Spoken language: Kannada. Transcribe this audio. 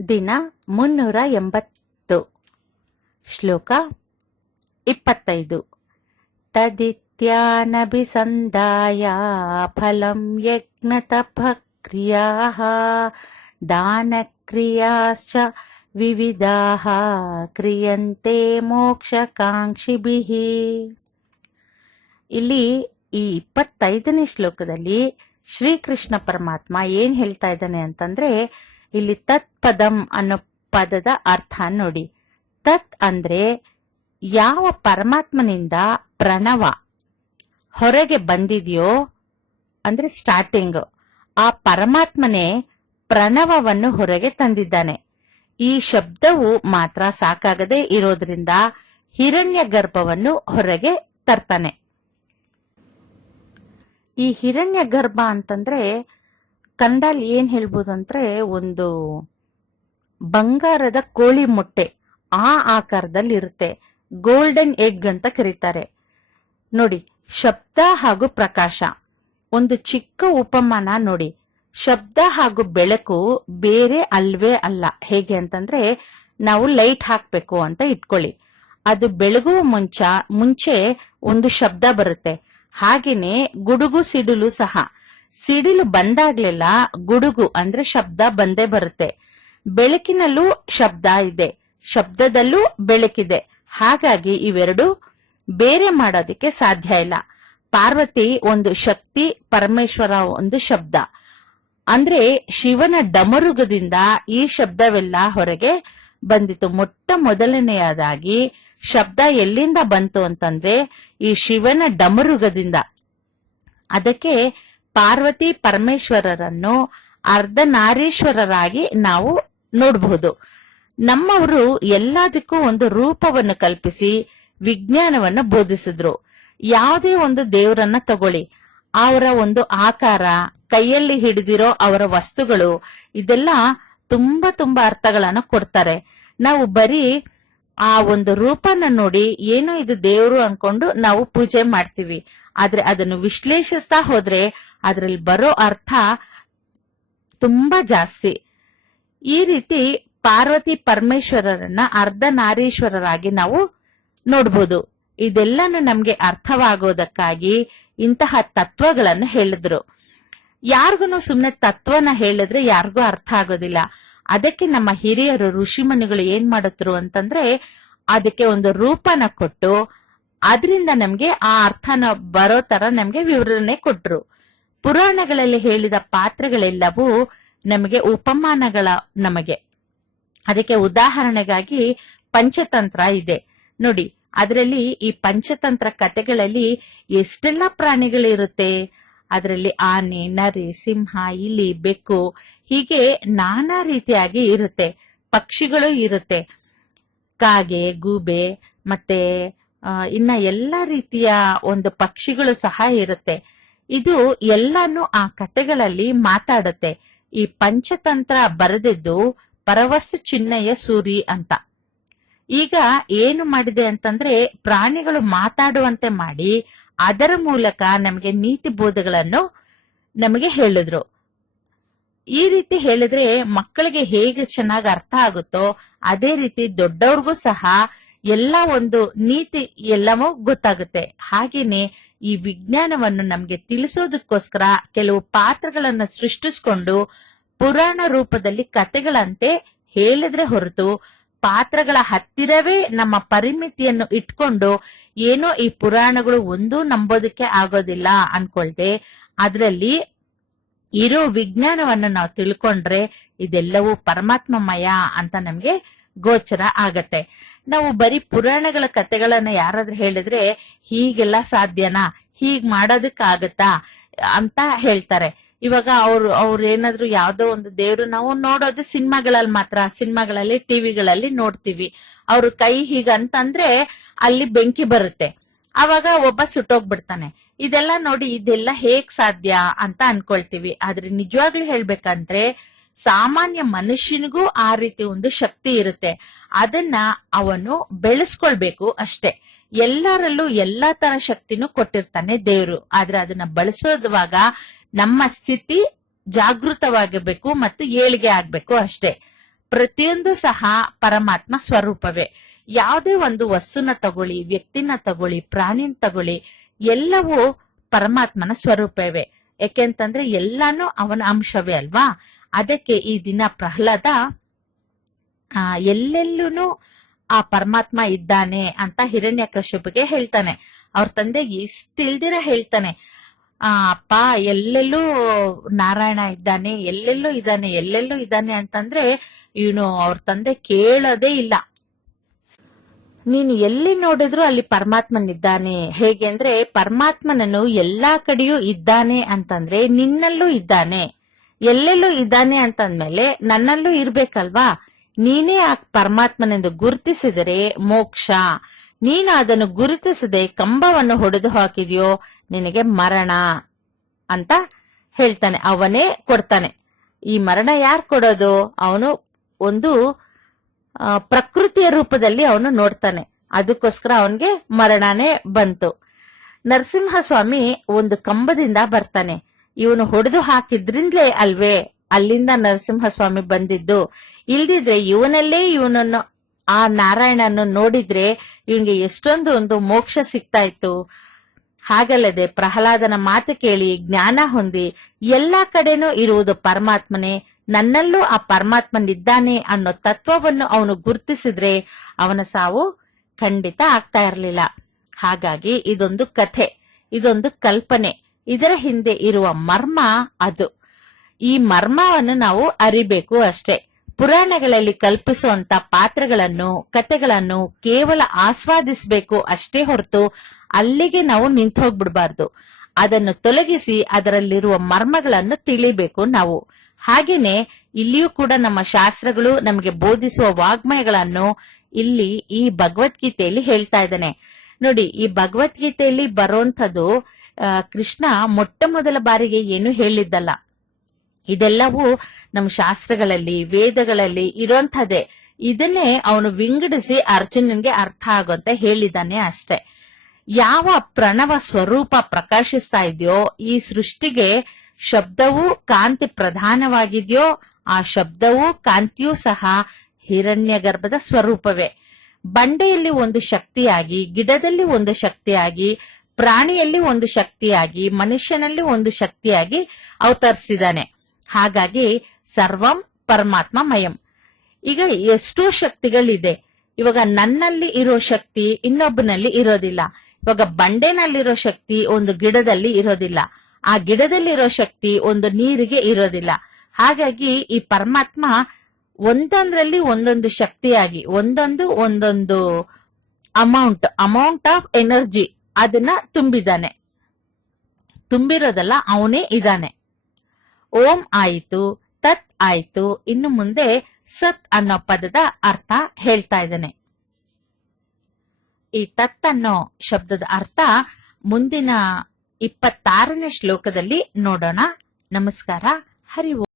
ದಿನ 380 ಶ್ಲೋಕ 25 ತದಿತ್ಯಾನಭಿಸಂಧಾಯ ಫಲಂ ಯಜ್ಞತಪಃಕ್ರಿಯಾಃ ದಾನಕ್ರಿಯಾಶ್ಚ ವಿವಿಧಾಃ ಕ್ರಿಯಂತೆ ಮೋಕ್ಷಕಾಂಕ್ಷಿಭಿಃ. ಇಲ್ಲಿ ಈ 25ನೇ ಶ್ಲೋಕದಲ್ಲಿ ಶ್ರೀಕೃಷ್ಣ ಪರಮಾತ್ಮ ಏನ್ ಹೇಳ್ತಾ ಇದ್ದಾನೆ ಅಂತಂದ್ರೆ, ಇಲ್ಲಿ ತತ್ ಪದಂ ಅನ್ನೋ ಪದದ ಅರ್ಥ ನೋಡಿ. ತತ್ ಅಂದ್ರೆ ಯಾವ ಪರಮಾತ್ಮನಿಂದ ಪ್ರಣವ ಹೊರಗೆ ಬಂದಿದೆಯೋ ಅಂದ್ರೆ ಸ್ಟಾರ್ಟಿಂಗ್, ಆ ಪರಮಾತ್ಮನೇ ಪ್ರಣವವನ್ನು ಹೊರಗೆ ತಂದಿದ್ದಾನೆ. ಈ ಶಬ್ದವು ಮಾತ್ರ ಸಾಕಾಗದೆ ಇರೋದ್ರಿಂದ ಹಿರಣ್ಯ ಗರ್ಭವನ್ನು ಹೊರಗೆ ತರ್ತಾನೆ. ಈ ಹಿರಣ್ಯ ಗರ್ಭ ಅಂತಂದ್ರೆ ಕನ್ನಡಲ್ಲಿ ಏನ್ ಹೇಳ್ಬೋದಂದ್ರೆ, ಒಂದು ಬಂಗಾರದ ಕೋಳಿ ಮೊಟ್ಟೆ ಆ ಆಕಾರದಲ್ಲಿ ಇರುತ್ತೆ. ಗೋಲ್ಡನ್ ಎಗ್ ಅಂತ ಕರೀತಾರೆ ನೋಡಿ. ಶಬ್ದ ಹಾಗೂ ಪ್ರಕಾಶ, ಒಂದು ಚಿಕ್ಕ ಉಪಮಾನ ನೋಡಿ. ಶಬ್ದ ಹಾಗೂ ಬೆಳಕು ಬೇರೆ ಅಲ್ವೇ ಅಲ್ಲ. ಹೇಗೆ ಅಂತಂದ್ರೆ, ನಾವು ಲೈಟ್ ಹಾಕ್ಬೇಕು ಅಂತ ಇಟ್ಕೊಳ್ಳಿ, ಅದು ಬೆಳಗುವ ಮುಂಚೆ ಒಂದು ಶಬ್ದ ಬರುತ್ತೆ. ಹಾಗೇನೆ ಗುಡುಗು ಸಿಡಿಲು ಸಹ, ಸಿಡಿಲು ಬಂದಾಗ್ಲೆಲ್ಲ ಗುಡುಗು ಅಂದ್ರೆ ಶಬ್ದ ಬಂದೇ ಬರುತ್ತೆ. ಬೆಳಕಿನಲ್ಲೂ ಶಬ್ದ ಇದೆ, ಶಬ್ದದಲ್ಲೂ ಬೆಳಕಿದೆ. ಹಾಗಾಗಿ ಇವೆರಡು ಬೇರೆ ಮಾಡೋದಿಕ್ಕೆ ಸಾಧ್ಯ ಇಲ್ಲ. ಪಾರ್ವತಿ ಒಂದು ಶಕ್ತಿ, ಪರಮೇಶ್ವರ ಒಂದು ಶಬ್ದ. ಅಂದ್ರೆ ಶಿವನ ಡಮರುಗದಿಂದ ಈ ಶಬ್ದವೆಲ್ಲ ಹೊರಗೆ ಬಂದಿತು. ಮೊದಲನೆಯದಾಗಿ ಶಬ್ದ ಎಲ್ಲಿಂದ ಬಂತು ಅಂತಂದ್ರೆ, ಈ ಶಿವನ ಡಮರುಗದಿಂದ. ಅದಕ್ಕೆ ಪಾರ್ವತಿ ಪರಮೇಶ್ವರರನ್ನು ಅರ್ಧನಾರೀಶ್ವರರಾಗಿ ನಾವು ನೋಡಬಹುದು. ನಮ್ಮವರು ಎಲ್ಲದಕ್ಕೂ ಒಂದು ರೂಪವನ್ನು ಕಲ್ಪಿಸಿ ವಿಜ್ಞಾನವನ್ನು ಬೋಧಿಸಿದ್ರು. ಯಾವುದೇ ಒಂದು ದೇವರನ್ನ ತಗೊಳ್ಳಿ, ಅವರ ಒಂದು ಆಕಾರ, ಕೈಯಲ್ಲಿ ಹಿಡಿದಿರೋ ಅವರ ವಸ್ತುಗಳು, ಇದೆಲ್ಲ ತುಂಬಾ ತುಂಬಾ ಅರ್ಥಗಳನ್ನ ಕೊಡ್ತಾರೆ. ನಾವು ಬರೀ ಆ ಒಂದು ರೂಪನ ನೋಡಿ ಏನೋ ಇದು ದೇವರು ಅನ್ಕೊಂಡು ನಾವು ಪೂಜೆ ಮಾಡ್ತೀವಿ. ಆದ್ರೆ ಅದನ್ನು ವಿಶ್ಲೇಷಿಸ್ತಾ ಹೋದ್ರೆ ಅದ್ರಲ್ಲಿ ಬರೋ ಅರ್ಥ ತುಂಬಾ ಜಾಸ್ತಿ. ಈ ರೀತಿ ಪಾರ್ವತಿ ಪರಮೇಶ್ವರರನ್ನ ಅರ್ಧನಾರೀಶ್ವರರಾಗಿ ನಾವು ನೋಡ್ಬೋದು. ಇದೆಲ್ಲಾನು ನಮ್ಗೆ ಅರ್ಥವಾಗೋದಕ್ಕಾಗಿ ಇಂತಹ ತತ್ವಗಳನ್ನು ಹೇಳಿದ್ರು. ಯಾರಿಗೂ ಸುಮ್ನೆ ತತ್ವನ ಹೇಳಿದ್ರೆ ಯಾರಿಗೂ ಅರ್ಥ ಆಗೋದಿಲ್ಲ. ಅದಕ್ಕೆ ನಮ್ಮ ಹಿರಿಯರು ಋಷಿಮುನಿಗಳು ಏನ್ ಮಾಡುತ್ತರು ಅಂತಂದ್ರೆ, ಅದಕ್ಕೆ ಒಂದು ರೂಪನ ಕೊಟ್ಟು ಅದರಿಂದ ನಮ್ಗೆ ಆ ಅರ್ಥನ ಬರೋ ತರ ನಮ್ಗೆ ವಿವರಣೆ ಕೊಟ್ರು. ಪುರಾಣಗಳಲ್ಲಿ ಹೇಳಿದ ಪಾತ್ರಗಳೆಲ್ಲವೂ ನಮಗೆ ಉಪಮಾನಗಳ ನಮಗೆ. ಅದಕ್ಕೆ ಉದಾಹರಣೆಗಾಗಿ ಪಂಚತಂತ್ರ ಇದೆ ನೋಡಿ. ಅದರಲ್ಲಿ ಈ ಪಂಚತಂತ್ರ ಕಥೆಗಳಲ್ಲಿ ಎಷ್ಟೆಲ್ಲಾ ಪ್ರಾಣಿಗಳಿರುತ್ತೆ. ಅದರಲ್ಲಿ ಆನೆ, ನರಿ, ಸಿಂಹ, ಇಲಿ, ಬೆಕ್ಕು, ಹೀಗೆ ನಾನಾ ರೀತಿಯಾಗಿ ಇರುತ್ತೆ. ಪಕ್ಷಿಗಳು ಇರುತ್ತೆ, ಕಾಗೆ, ಗೂಬೆ, ಮತ್ತೆ ಇನ್ನ ಎಲ್ಲಾ ರೀತಿಯ ಒಂದು ಪಕ್ಷಿಗಳು ಸಹ ಇರುತ್ತೆ. ಇದು ಎಲ್ಲಾನು ಆ ಕಥೆಗಳಲ್ಲಿ ಮಾತಾಡುತ್ತೆ. ಈ ಪಂಚತಂತ್ರ ಬರೆದಿದ್ದು ಪರವಸ್ತು ಚಿನ್ನಯ್ಯ ಸೂರಿ ಅಂತ. ಈಗ ಏನು ಮಾಡಿದೆ ಅಂತಂದ್ರೆ, ಪ್ರಾಣಿಗಳು ಮಾತಾಡುವಂತೆ ಮಾಡಿ ಅದರ ಮೂಲಕ ನಮಗೆ ನೀತಿ ಬೋಧಗಳನ್ನು ನಮಗೆ ಹೇಳಿದ್ರು. ಈ ರೀತಿ ಹೇಳಿದ್ರೆ ಮಕ್ಕಳಿಗೆ ಹೇಗೆ ಚೆನ್ನಾಗಿ ಅರ್ಥ ಆಗುತ್ತೋ ಅದೇ ರೀತಿ ದೊಡ್ಡವ್ರಿಗೂ ಸಹ ಎಲ್ಲ ಒಂದು ನೀತಿ ಎಲ್ಲವೂ ಗೊತ್ತಾಗುತ್ತೆ. ಹಾಗೇನೆ ಈ ವಿಜ್ಞಾನವನ್ನು ನಮ್ಗೆ ತಿಳಿಸೋದಕ್ಕೋಸ್ಕರ ಕೆಲವು ಪಾತ್ರಗಳನ್ನ ಸೃಷ್ಟಿಸ್ಕೊಂಡು ಪುರಾಣ ರೂಪದಲ್ಲಿ ಕಥೆಗಳಂತೆ ಹೇಳಿದ್ರೆ ಹೊರತು, ಪಾತ್ರಗಳ ಹತ್ತಿರವೇ ನಮ್ಮ ಪರಿಮಿತಿಯನ್ನು ಇಟ್ಕೊಂಡು ಏನೋ ಈ ಪುರಾಣಗಳು ಒಂದೂ ನಂಬೋದಕ್ಕೆ ಆಗೋದಿಲ್ಲ ಅನ್ಕೊಳ್ದೆ ಅದರಲ್ಲಿ ಇರೋ ವಿಜ್ಞಾನವನ್ನು ನಾವು ತಿಳ್ಕೊಂಡ್ರೆ ಇದೆಲ್ಲವೂ ಪರಮಾತ್ಮಮಯ ಅಂತ ನಮ್ಗೆ ಗೋಚರ ಆಗತ್ತೆ. ನಾವು ಬರೀ ಪುರಾಣಗಳ ಕಥೆಗಳನ್ನ ಯಾರಾದ್ರೂ ಹೇಳಿದ್ರೆ, ಹೀಗೆಲ್ಲ ಸಾಧ್ಯನಾ, ಹೀಗ್ ಮಾಡೋದಕ್ಕಾಗತ್ತಾ ಅಂತ ಹೇಳ್ತಾರೆ. ಇವಾಗ ಅವ್ರು ಏನಾದ್ರು ಯಾವ್ದೋ ಒಂದು ದೇವ್ರು ನಾವು ನೋಡೋದು ಸಿನಿಮಾಗಳಲ್ಲಿ ಮಾತ್ರ, ಸಿನಿಮಾಗಳಲ್ಲಿ ಟಿವಿಗಳಲ್ಲಿ ನೋಡ್ತೀವಿ. ಅವ್ರ ಕೈ ಹೀಗಂತಂದ್ರೆ ಅಲ್ಲಿ ಬೆಂಕಿ ಬರುತ್ತೆ, ಅವಾಗ ಒಬ್ಬ ಸುಟ್ಟೋಗ್ಬಿಡ್ತಾನೆ. ಇದೆಲ್ಲ ನೋಡಿ ಇದೆಲ್ಲ ಹೇಗ್ ಸಾಧ್ಯ ಅಂತ ಅನ್ಕೊಳ್ತೀವಿ. ಆದ್ರೆ ನಿಜವಾಗ್ಲೂ ಹೇಳ್ಬೇಕಂದ್ರೆ ಸಾಮಾನ್ಯ ಮನುಷ್ಯನಿಗೂ ಆ ರೀತಿ ಒಂದು ಶಕ್ತಿ ಇರುತ್ತೆ. ಅದನ್ನ ಅವನು ಬೆಳೆಸ್ಕೊಳ್ಬೇಕು ಅಷ್ಟೇ. ಎಲ್ಲರಲ್ಲೂ ಎಲ್ಲಾ ತರ ಶಕ್ತಿನೂ ಕೊಟ್ಟಿರ್ತಾನೆ ದೇವ್ರು. ಆದ್ರೆ ಅದನ್ನ ಬಳಸೋದುವಾಗ ನಮ್ಮ ಸ್ಥಿತಿ ಜಾಗೃತವಾಗಿರ್ಬೇಕು ಮತ್ತು ಏಳಿಗೆ ಆಗ್ಬೇಕು ಅಷ್ಟೇ. ಪ್ರತಿಯೊಂದು ಸಹ ಪರಮಾತ್ಮ ಸ್ವರೂಪವೇ. ಯಾವುದೇ ಒಂದು ವಸ್ತುನ ತಗೊಳ್ಳಿ, ವ್ಯಕ್ತಿನ ತಗೊಳ್ಳಿ, ಪ್ರಾಣಿನ ತಗೊಳ್ಳಿ, ಎಲ್ಲವೂ ಪರಮಾತ್ಮನ ಸ್ವರೂಪವೇ. ಯಾಕೆಂತಂದ್ರೆ ಎಲ್ಲಾನು ಅವನ ಅಂಶವೇ ಅಲ್ವಾ. ಅದಕ್ಕೆ ಈ ದಿನ ಪ್ರಹ್ಲಾದ ಎಲ್ಲೆಲ್ಲೂ ಆ ಪರಮಾತ್ಮ ಇದ್ದಾನೆ ಅಂತ ಹಿರಣ್ಯಕಶಿಪುಗೆ ಹೇಳ್ತಾನೆ. ಅವ್ರ ತಂದೆಗೆ ಇಷ್ಟಿಲ್ದಿರ ಹೇಳ್ತಾನೆ, ಅಪ್ಪ ಎಲ್ಲೆಲ್ಲೂ ನಾರಾಯಣ ಇದ್ದಾನೆ, ಎಲ್ಲೆಲ್ಲೂ ಇದ್ದಾನೆ, ಎಲ್ಲೆಲ್ಲೂ ಇದ್ದಾನೆ ಅಂತಂದ್ರೆ ಇವನು ಅವ್ರ ತಂದೆ ಕೇಳೋದೇ ಇಲ್ಲ. ನೀನು ಎಲ್ಲಿ ನೋಡಿದ್ರು ಅಲ್ಲಿ ಪರಮಾತ್ಮನಿದ್ದಾನೆ. ಹೇಗೆ ಅಂದ್ರೆ ಪರಮಾತ್ಮನನ್ನು ಎಲ್ಲಾ ಕಡೆಯೂ ಇದ್ದಾನೆ ಅಂತಂದ್ರೆ ನಿನ್ನಲ್ಲೂ ಇದ್ದಾನೆ. ಎಲ್ಲೆಲ್ಲೂ ಇದ್ದಾನೆ ಅಂತಂದ್ಮೇಲೆ ನನ್ನಲ್ಲೂ ಇರ್ಬೇಕಲ್ವಾ. ನೀನೇ ಆ ಪರಮಾತ್ಮನೆಂದು ಗುರುತಿಸಿದರೆ ಮೋಕ್ಷ. ನೀನು ಅದನ್ನು ಗುರುತಿಸದೆ ಕಂಬವನ್ನು ಹೊಡೆದು ಹಾಕಿದ್ಯೋ ನಿನಗೆ ಮರಣ ಅಂತ ಹೇಳ್ತಾನೆ. ಅವನೇ ಕೊಡ್ತಾನೆ. ಈ ಮರಣ ಯಾರು ಕೊಡೋದು? ಅವನು ಒಂದು ಪ್ರಕೃತಿಯ ರೂಪದಲ್ಲಿ ಅವನು ನೋಡ್ತಾನೆ. ಅದಕ್ಕೋಸ್ಕರ ಅವನ್ಗೆ ಮರಣನೇ ಬಂತು. ನರಸಿಂಹಸ್ವಾಮಿ ಒಂದು ಕಂಬದಿಂದ ಬರ್ತಾನೆ. ಇವನು ಹೊಡೆದು ಹಾಕಿದ್ರಿಂದಲೇ ಅಲ್ವೇ ಅಲ್ಲಿಂದ ನರಸಿಂಹಸ್ವಾಮಿ ಬಂದಿದ್ದು. ಇಲ್ದಿದ್ರೆ ಇವನಲ್ಲೇ ಇವನನ್ನು ಆ ನಾರಾಯಣನ್ನು ನೋಡಿದ್ರೆ ಇವನ್ಗೆ ಎಷ್ಟೊಂದು ಒಂದು ಮೋಕ್ಷ ಸಿಗ್ತಾ ಇತ್ತು. ಹಾಗಲ್ಲದೆ ಪ್ರಹ್ಲಾದನ ಮಾತು ಕೇಳಿ ಜ್ಞಾನ ಹೊಂದಿ ಎಲ್ಲಾ ಕಡೆನೂ ಇರುವುದು ಪರಮಾತ್ಮನೇ, ನನ್ನಲ್ಲೂ ಆ ಪರಮಾತ್ಮನಿದ್ದಾನೆ ಅನ್ನೋ ತತ್ವವನ್ನು ಅವನು ಗುರುತಿಸಿದ್ರೆ ಅವನ ಸಾವು ಖಂಡಿತ ಆಗ್ತಾ ಇರಲಿಲ್ಲ. ಹಾಗಾಗಿ ಇದೊಂದು ಕಥೆ, ಇದೊಂದು ಕಲ್ಪನೆ. ಇದರ ಹಿಂದೆ ಇರುವ ಮರ್ಮ ಅದು. ಈ ಮರ್ಮವನ್ನು ನಾವು ಅರಿಬೇಕು ಅಷ್ಟೇ. ಪುರಾಣಗಳಲ್ಲಿ ಕಲ್ಪಿಸುವಂತ ಪಾತ್ರಗಳನ್ನು, ಕಥೆಗಳನ್ನು ಕೇವಲ ಆಸ್ವಾದಿಸಬೇಕು ಅಷ್ಟೇ ಹೊರತು ಅಲ್ಲಿಗೆ ನಾವು ನಿಂತು ಹೋಗ್ಬಿಡ್ಬಾರ್ದು. ಅದನ್ನು ತೊಲಗಿಸಿ ಅದರಲ್ಲಿರುವ ಮರ್ಮಗಳನ್ನು ತಿಳಿಬೇಕು ನಾವು. ಹಾಗೇನೆ ಇಲ್ಲಿಯೂ ಕೂಡ ನಮ್ಮ ಶಾಸ್ತ್ರಗಳು ನಮಗೆ ಬೋಧಿಸುವ ವಾಗ್ಮಯಗಳನ್ನು ಇಲ್ಲಿ ಈ ಭಗವದ್ಗೀತೆಯಲ್ಲಿ ಹೇಳ್ತಾ ಇದ್ದಾನೆ. ನೋಡಿ, ಈ ಭಗವದ್ಗೀತೆಯಲ್ಲಿ ಬರುವಂತದ್ದು ಕೃಷ್ಣ ಮೊಟ್ಟ ಮೊದಲ ಬಾರಿಗೆ ಏನು ಹೇಳಿದ್ದಲ್ಲ. ಇದೆಲ್ಲವೂ ನಮ್ಮ ಶಾಸ್ತ್ರಗಳಲ್ಲಿ, ವೇದಗಳಲ್ಲಿ ಇರುವಂತಹದ್ದೇ. ಇದನ್ನೇ ಅವನು ವಿಂಗಡಿಸಿ ಅರ್ಜುನನ್ಗೆ ಅರ್ಥ ಆಗುವಂತ ಹೇಳಿದ್ದಾನೆ ಅಷ್ಟೇ. ಯಾವ ಪ್ರಣವ ಸ್ವರೂಪ ಪ್ರಕಾಶಿಸ್ತಾ ಇದೆಯೋ, ಈ ಸೃಷ್ಟಿಗೆ ಶಬ್ದವೂ ಕಾಂತಿ ಪ್ರಧಾನವಾಗಿದೆಯೋ, ಆ ಶಬ್ದವೂ ಕಾಂತಿಯೂ ಸಹ ಹಿರಣ್ಯ ಗರ್ಭದ ಸ್ವರೂಪವೇ. ಬಂಡೆಯಲ್ಲಿ ಒಂದು ಶಕ್ತಿಯಾಗಿ, ಗಿಡದಲ್ಲಿ ಒಂದು ಶಕ್ತಿಯಾಗಿ, ಪ್ರಾಣಿಯಲ್ಲಿ ಒಂದು ಶಕ್ತಿಯಾಗಿ, ಮನುಷ್ಯನಲ್ಲಿ ಒಂದು ಶಕ್ತಿಯಾಗಿ ಅವತರಿಸಿದಾನೆ. ಹಾಗಾಗಿ ಸರ್ವಂ ಪರಮಾತ್ಮಮಯಂ. ಈಗ ಎಷ್ಟೋ ಶಕ್ತಿಗಳಿದೆ. ಇವಾಗ ನನ್ನಲ್ಲಿ ಇರೋ ಶಕ್ತಿ ಇನ್ನೊಬ್ಬನಲ್ಲಿ ಇರೋದಿಲ್ಲ. ಇವಾಗ ಬಂಡೆನಲ್ಲಿರೋ ಶಕ್ತಿ ಒಂದು ಗಿಡದಲ್ಲಿ ಇರೋದಿಲ್ಲ. ಆ ಗಿಡದಲ್ಲಿರೋ ಶಕ್ತಿ ಒಂದು ನೀರಿಗೆ ಇರೋದಿಲ್ಲ. ಹಾಗಾಗಿ ಈ ಪರಮಾತ್ಮ ಒಂದೊಂದ್ರಲ್ಲಿ ಒಂದೊಂದು ಶಕ್ತಿಯಾಗಿ, ಒಂದೊಂದು ಅಮೌಂಟ್ ಆಫ್ ಎನರ್ಜಿ ಅದನ್ನ ತುಂಬಿದಾನೆ. ತುಂಬಿರೋದಲ್ಲ, ಅವನೇ ಇದ್ದಾನೆ. ಓಂ ಆಯಿತು, ತತ್ ಆಯಿತು. ಇನ್ನು ಮುಂದೆ ಸತ್ ಅನ್ನೋ ಪದದ ಅರ್ಥ ಹೇಳ್ತಾ ಇದ್ದಾನೆ. ಈ ತತ್ ಅನ್ನೋ ಶಬ್ದದ ಅರ್ಥ ಮುಂದಿನ 26ನೇ ಶ್ಲೋಕದಲ್ಲಿ ನೋಡೋಣ. ನಮಸ್ಕಾರ. ಹರಿ ಓಂ.